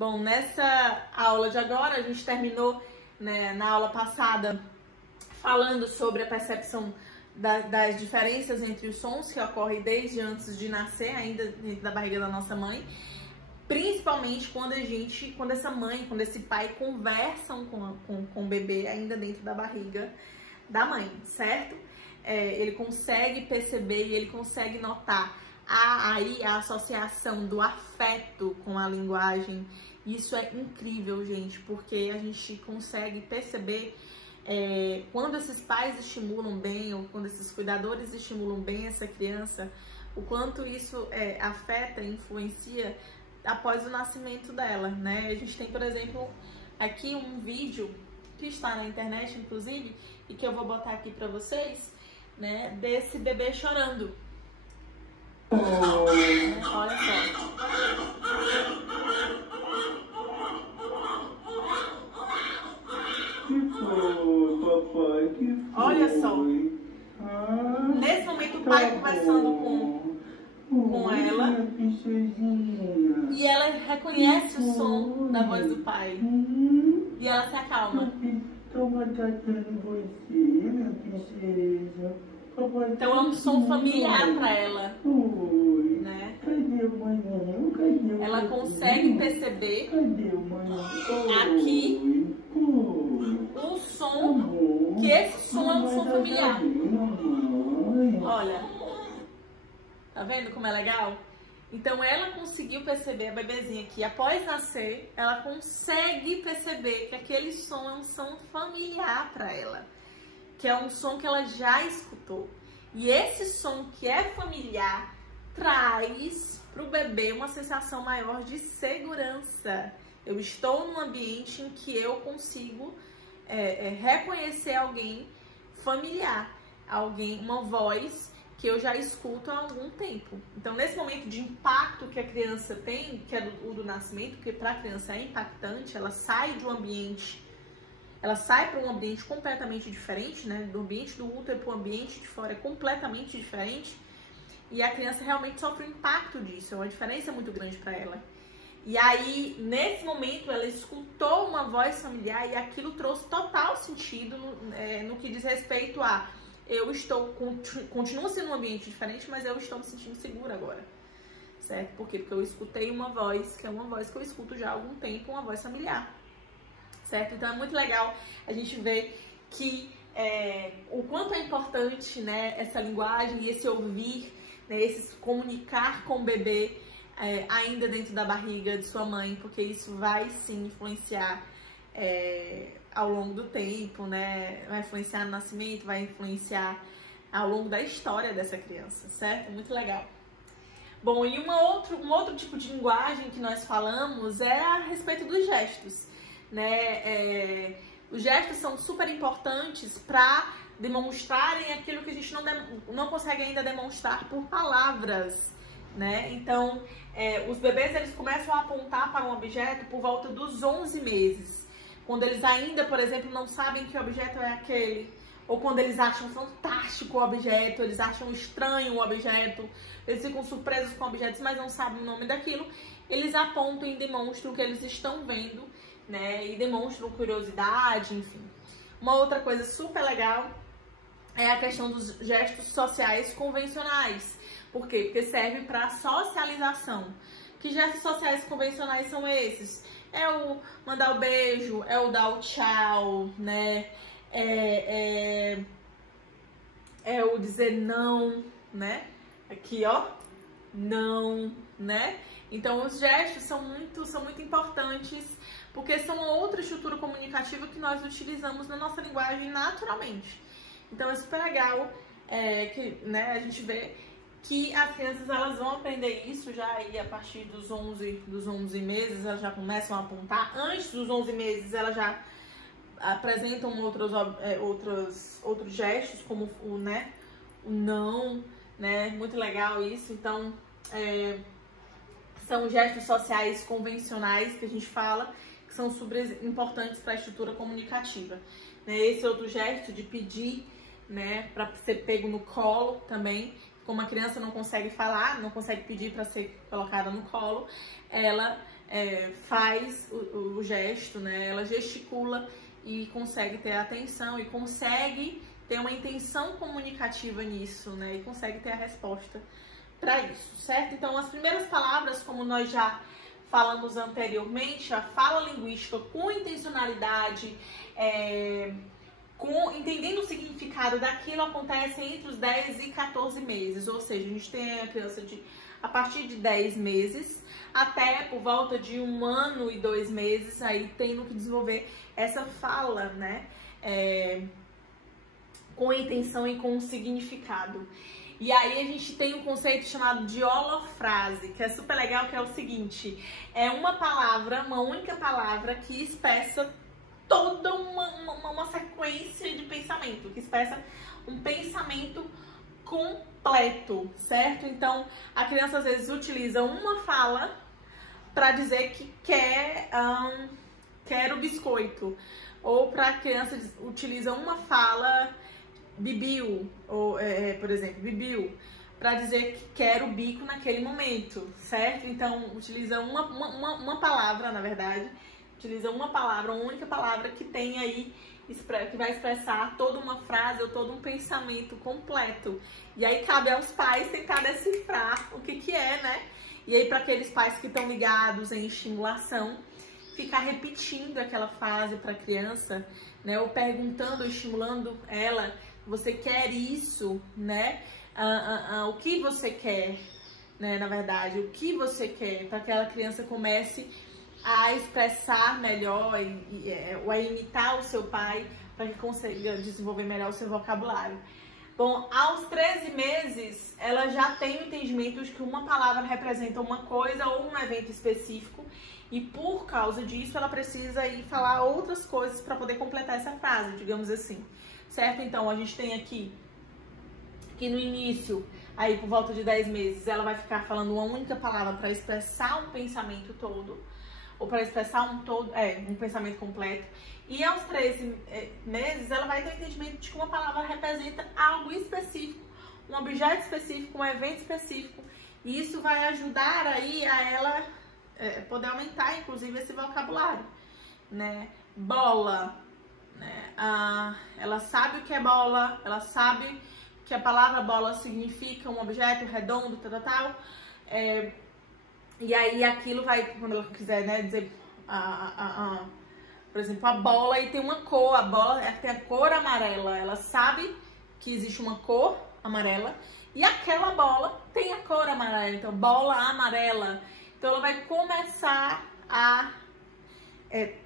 Bom, nessa aula de agora, a gente terminou, né, na aula passada falando sobre a percepção das diferenças entre os sons que ocorrem desde antes de nascer, ainda dentro da barriga da nossa mãe, principalmente quando esse pai conversam com o bebê ainda dentro da barriga da mãe, certo? Ele consegue perceber e ele consegue notar aí a associação do afeto com a linguagem. Isso é incrível, gente, porque a gente consegue perceber quando esses pais estimulam bem, ou quando esses cuidadores estimulam bem essa criança, o quanto isso afeta e influencia após o nascimento dela, né? A gente tem, por exemplo, aqui um vídeo que está na internet, inclusive, e que eu vou botar aqui pra vocês, né, desse bebê chorando. Olha só. Olha só. Nesse momento o pai conversando com ela e ela reconhece o som da voz do pai e ela se acalma. Então é um som familiar para ela, né? Ela consegue perceber aqui o som, que esse som é um som familiar. Olha, tá vendo como é legal? Então ela conseguiu perceber, a bebezinha aqui, após nascer, ela consegue perceber que aquele som é um som familiar para ela, que é um som que ela já escutou. E esse som que é familiar traz para o bebê uma sensação maior de segurança. Eu estou num ambiente em que eu consigo reconhecer alguém familiar, uma voz que eu já escuto há algum tempo. Então, nesse momento de impacto que a criança tem, que é o do nascimento, que para a criança é impactante, ela sai de um ambiente, ela sai para um ambiente completamente diferente, né? Do ambiente do útero para o ambiente de fora é completamente diferente. E a criança realmente sofre o impacto disso, é uma diferença muito grande para ela. E aí, nesse momento, ela escutou uma voz familiar e aquilo trouxe total sentido no que diz respeito a continuo sendo um ambiente diferente, mas eu estou me sentindo segura agora, certo? Por quê? Porque eu escutei uma voz, que é uma voz que eu escuto já há algum tempo, uma voz familiar, certo? Então é muito legal a gente ver que o quanto é importante, né, essa linguagem e esse ouvir, né, esse comunicar com o bebê ainda dentro da barriga de sua mãe, porque isso vai sim influenciar ao longo do tempo, né? Vai influenciar no nascimento, vai influenciar ao longo da história dessa criança, certo? Muito legal. Bom, e um outro tipo de linguagem que nós falamos é a respeito dos gestos, né? Os gestos são super importantes para demonstrarem aquilo que a gente não consegue ainda demonstrar por palavras, né? Então, os bebês eles começam a apontar para um objeto por volta dos 11 meses. Quando eles ainda, por exemplo, não sabem que objeto é aquele, ou quando eles acham fantástico o objeto, eles acham estranho o objeto, eles ficam surpresos com objetos, mas não sabem o nome daquilo, eles apontam e demonstram que eles estão vendo, né? E demonstram curiosidade, enfim. Uma outra coisa super legal é a questão dos gestos sociais convencionais. Por quê? Porque serve para socialização. Que gestos sociais convencionais são esses? É o mandar o beijo, é o dar o tchau, né? É o dizer não, né? Aqui, ó, não, né? Então, os gestos são muito importantes, porque são outra estrutura comunicativa que nós utilizamos na nossa linguagem naturalmente. Então, é super legal né, a gente vê que as crianças elas vão aprender isso já aí a partir dos 11 meses, elas já começam a apontar. Antes dos 11 meses, elas já apresentam outros gestos, como o não, né? Muito legal isso. Então, são gestos sociais convencionais que a gente fala, que são super importantes para a estrutura comunicativa. Né? Esse outro gesto de pedir, né, para ser pego no colo também. Como a criança não consegue falar, não consegue pedir para ser colocada no colo, ela faz o gesto, né? Ela gesticula e consegue ter atenção e consegue ter uma intenção comunicativa nisso, né? E consegue ter a resposta para isso, certo? Então, as primeiras palavras, como nós já falamos anteriormente, a fala linguística com intencionalidade, entendendo o significado daquilo, acontece entre os 10 e 14 meses, ou seja, a gente tem a criança a partir de 10 meses até por volta de 1 ano e 2 meses, aí tendo que desenvolver essa fala, né, com intenção e com significado. E aí a gente tem um conceito chamado de holofrase, que é super legal, que é o seguinte: é uma palavra, uma única palavra que expressa toda uma sequência de pensamento, que expressa um pensamento completo, certo? Então, a criança às vezes utiliza uma fala para dizer que quer o biscoito, ou para a criança utiliza uma fala, bibiu, ou por exemplo, bibiu, para dizer que quer o bico naquele momento, certo? Então, utiliza uma palavra, na verdade, utiliza uma palavra, uma única palavra que tem aí, que vai expressar toda uma frase ou todo um pensamento completo. E aí cabe aos pais tentar decifrar o que é, né? E aí, para aqueles pais que estão ligados em estimulação, ficar repetindo aquela frase para a criança, né? Ou perguntando, ou estimulando ela: você quer isso, né? O que você quer, né? Na verdade, o que você quer, para que aquela criança comece a expressar melhor ou a imitar o seu pai, para que consiga desenvolver melhor o seu vocabulário. Bom, aos 13 meses, ela já tem o entendimento de que uma palavra representa uma coisa ou um evento específico, e por causa disso ela precisa ir falar outras coisas para poder completar essa frase, digamos assim, certo? Então, a gente tem aqui que no início, aí por volta de 10 meses, ela vai ficar falando uma única palavra para expressar um pensamento todo, ou para expressar um pensamento completo. E aos 13 meses, ela vai ter o entendimento de que uma palavra representa algo específico, um objeto específico, um evento específico. E isso vai ajudar aí a ela poder aumentar, inclusive, esse vocabulário, né? Bola, né? Ela sabe o que é bola, ela sabe que a palavra bola significa um objeto redondo, tal. E aí aquilo vai, quando ela quiser, né, dizer, por exemplo, a bola, e tem uma cor, a bola tem a cor amarela, ela sabe que existe uma cor amarela e aquela bola tem a cor amarela, então bola amarela. Então ela vai começar a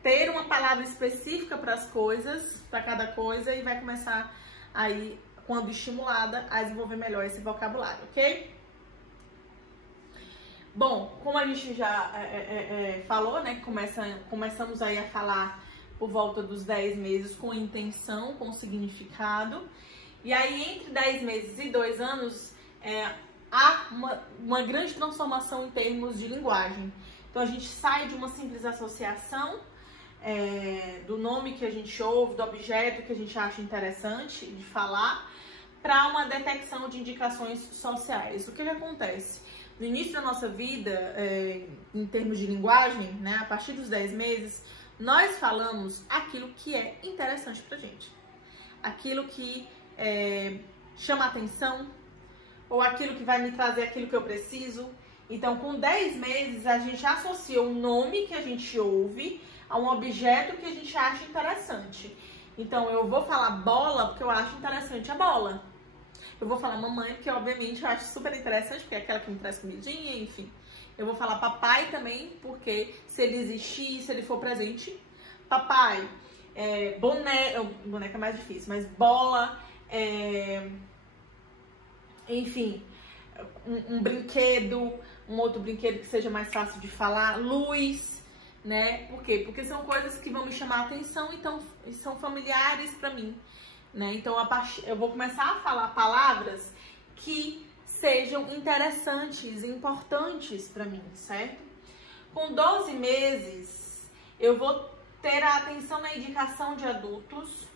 ter uma palavra específica para as coisas, para cada coisa, e vai começar aí, quando estimulada, a desenvolver melhor esse vocabulário, ok? Bom, como a gente já falou, né, começamos aí a falar por volta dos 10 meses com intenção, com significado. E aí, entre 10 meses e 2 anos, há uma grande transformação em termos de linguagem. Então, a gente sai de uma simples associação do nome que a gente ouve, do objeto que a gente acha interessante de falar, para uma detecção de indicações sociais. O que acontece? No início da nossa vida, em termos de linguagem, né, a partir dos 10 meses, nós falamos aquilo que é interessante pra gente. Aquilo que chama atenção, ou aquilo que vai me trazer aquilo que eu preciso. Então, com 10 meses, a gente associa o nome que a gente ouve a um objeto que a gente acha interessante. Então, eu vou falar bola porque eu acho interessante a bola. Eu vou falar mamãe, porque obviamente eu acho super interessante, porque é aquela que me traz comidinha, enfim. Eu vou falar papai também, porque se ele existir, se ele for presente. Papai, boneca é mais difícil, mas bola, enfim, um brinquedo, um outro brinquedo que seja mais fácil de falar, luz, né? Por quê? Porque são coisas que vão me chamar a atenção, então são familiares pra mim. Né? Então, eu vou começar a falar palavras que sejam interessantes e importantes para mim, certo? Com 12 meses, eu vou ter a atenção na indicação de adultos,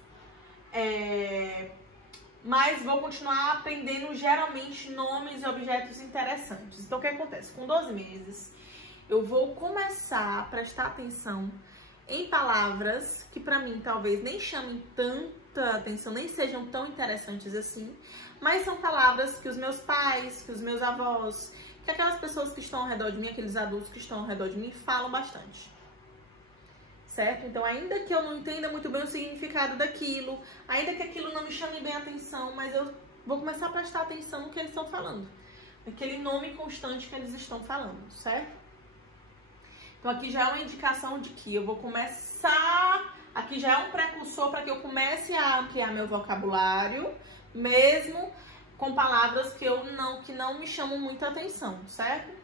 mas vou continuar aprendendo geralmente nomes e objetos interessantes. Então, o que acontece? Com 12 meses, eu vou começar a prestar atenção em palavras que pra mim talvez nem chamem tanta atenção, nem sejam tão interessantes assim, mas são palavras que os meus pais, que os meus avós, que aquelas pessoas que estão ao redor de mim, aqueles adultos que estão ao redor de mim, falam bastante. Certo? Então, ainda que eu não entenda muito bem o significado daquilo, ainda que aquilo não me chame bem a atenção, mas eu vou começar a prestar atenção no que eles estão falando. Naquele nome constante que eles estão falando, certo? Então, aqui já é uma indicação de que eu vou começar... Aqui já é um precursor para que eu comece a ampliar meu vocabulário, mesmo com palavras que não me chamam muita atenção, certo?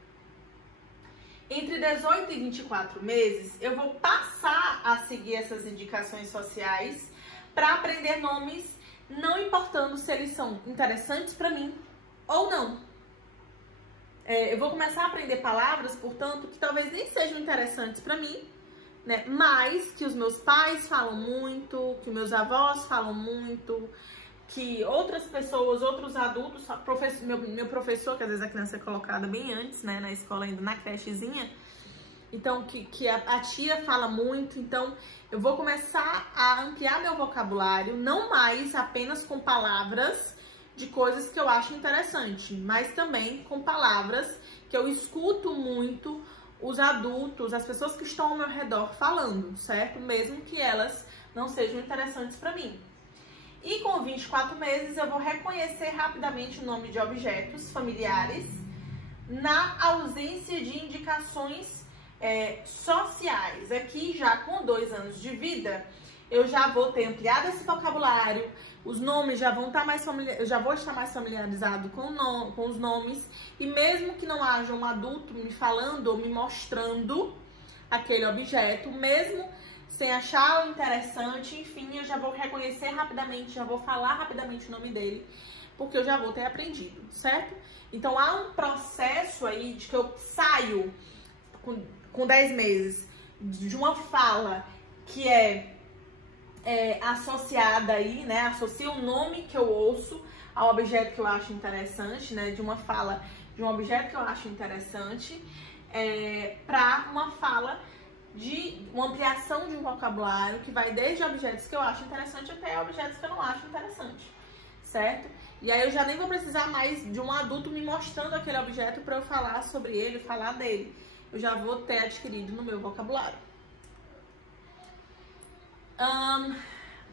Entre 18 e 24 meses, eu vou passar a seguir essas indicações sociais para aprender nomes, não importando se eles são interessantes para mim ou não. Eu vou começar a aprender palavras, portanto, que talvez nem sejam interessantes para mim, né? Mas que os meus pais falam muito, que meus avós falam muito, que outras pessoas, outros adultos, meu professor, que às vezes a criança é colocada bem antes, né, na escola ainda, na crechezinha, então que a tia fala muito, então eu vou começar a ampliar meu vocabulário, não mais apenas com palavras de coisas que eu acho interessante, mas também com palavras que eu escuto muito os adultos, as pessoas que estão ao meu redor falando, certo? Mesmo que elas não sejam interessantes para mim. E com 24 meses eu vou reconhecer rapidamente o nome de objetos familiares na ausência de indicações sociais. Aqui já com 2 anos de vida eu já vou ter ampliado esse vocabulário, os nomes já vão estar eu já vou estar mais familiarizado com os nomes, e mesmo que não haja um adulto me falando ou me mostrando aquele objeto, mesmo sem achar interessante, enfim, eu já vou reconhecer rapidamente, já vou falar rapidamente o nome dele, porque eu já vou ter aprendido, certo? Então há um processo aí de que eu saio com 10 meses de uma fala que é associada aí, né? Associa o nome que eu ouço ao objeto que eu acho interessante, né? De uma fala de um objeto que eu acho interessante, para uma fala de uma ampliação de um vocabulário que vai desde objetos que eu acho interessante até objetos que eu não acho interessante, certo? E aí eu já nem vou precisar mais de um adulto me mostrando aquele objeto para eu falar sobre ele, falar dele. Eu já vou ter adquirido no meu vocabulário.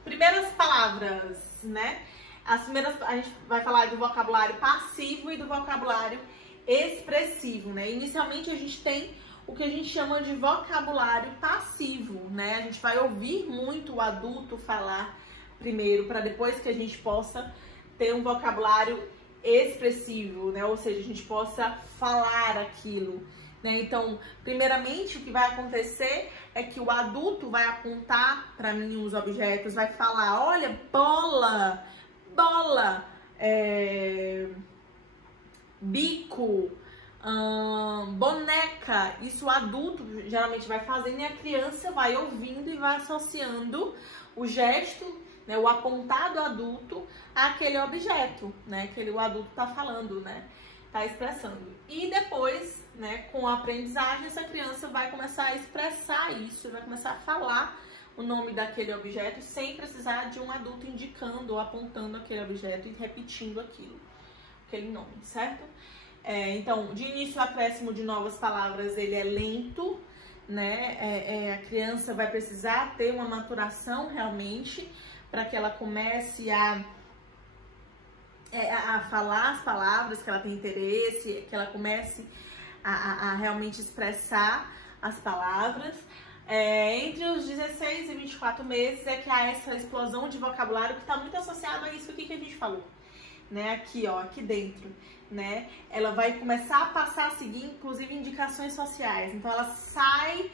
Primeiras palavras, né? As primeiras, a gente vai falar do vocabulário passivo e do vocabulário expressivo, né? Inicialmente a gente tem o que a gente chama de vocabulário passivo, né? A gente vai ouvir muito o adulto falar primeiro, para depois que a gente possa ter um vocabulário expressivo, né? Ou seja, a gente possa falar aquilo, né? Então, primeiramente, o que vai acontecer é que o adulto vai apontar para mim os objetos, vai falar, olha, bola, bico, boneca. Isso o adulto geralmente vai fazendo e a criança vai ouvindo e vai associando o gesto, né, o apontado adulto àquele objeto, né, que o adulto está falando, né, está expressando. E depois, né, com a aprendizagem, essa criança vai começar a expressar isso, vai começar a falar o nome daquele objeto sem precisar de um adulto indicando ou apontando aquele objeto e repetindo aquele nome, certo? Então, de início, o acréscimo de novas palavras, ele é lento, né? A criança vai precisar ter uma maturação realmente para que ela comece a falar as palavras que ela tem interesse, que ela comece a realmente expressar as palavras. Entre os 16 e 24 meses é que há essa explosão de vocabulário que está muito associado a isso aqui que a gente falou, né? Aqui, ó, aqui dentro, né? Ela vai começar a passar a seguir, inclusive, indicações sociais. Então, ela sai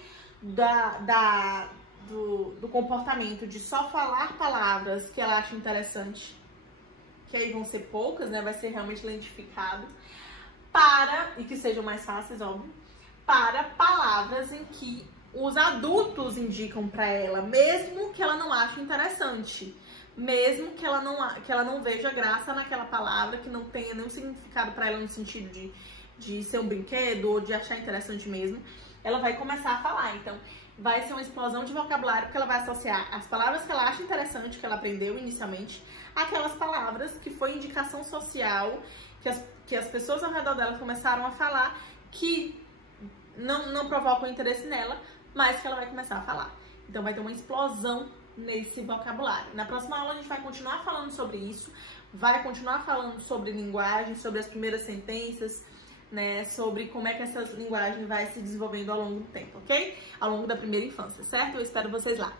do comportamento de só falar palavras que ela acha interessante, que aí vão ser poucas, né? Vai ser realmente lentificado, e que sejam mais fáceis, óbvio, para palavras em que os adultos indicam para ela, mesmo que ela não ache interessante, mesmo que ela não veja graça naquela palavra, que não tenha nenhum significado para ela no sentido de ser um brinquedo ou de achar interessante mesmo. ela vai começar a falar. Então, vai ser uma explosão de vocabulário, porque ela vai associar as palavras que ela acha interessante, que ela aprendeu inicialmente, aquelas palavras que foi indicação social, que as pessoas ao redor dela começaram a falar, que não provocam interesse nela, mas que ela vai começar a falar. Então vai ter uma explosão nesse vocabulário. Na próxima aula a gente vai continuar falando sobre isso, vai continuar falando sobre linguagem, sobre as primeiras sentenças, né, sobre como é que essa linguagem vai se desenvolvendo ao longo do tempo, ok? Ao longo da primeira infância, certo? Eu espero vocês lá.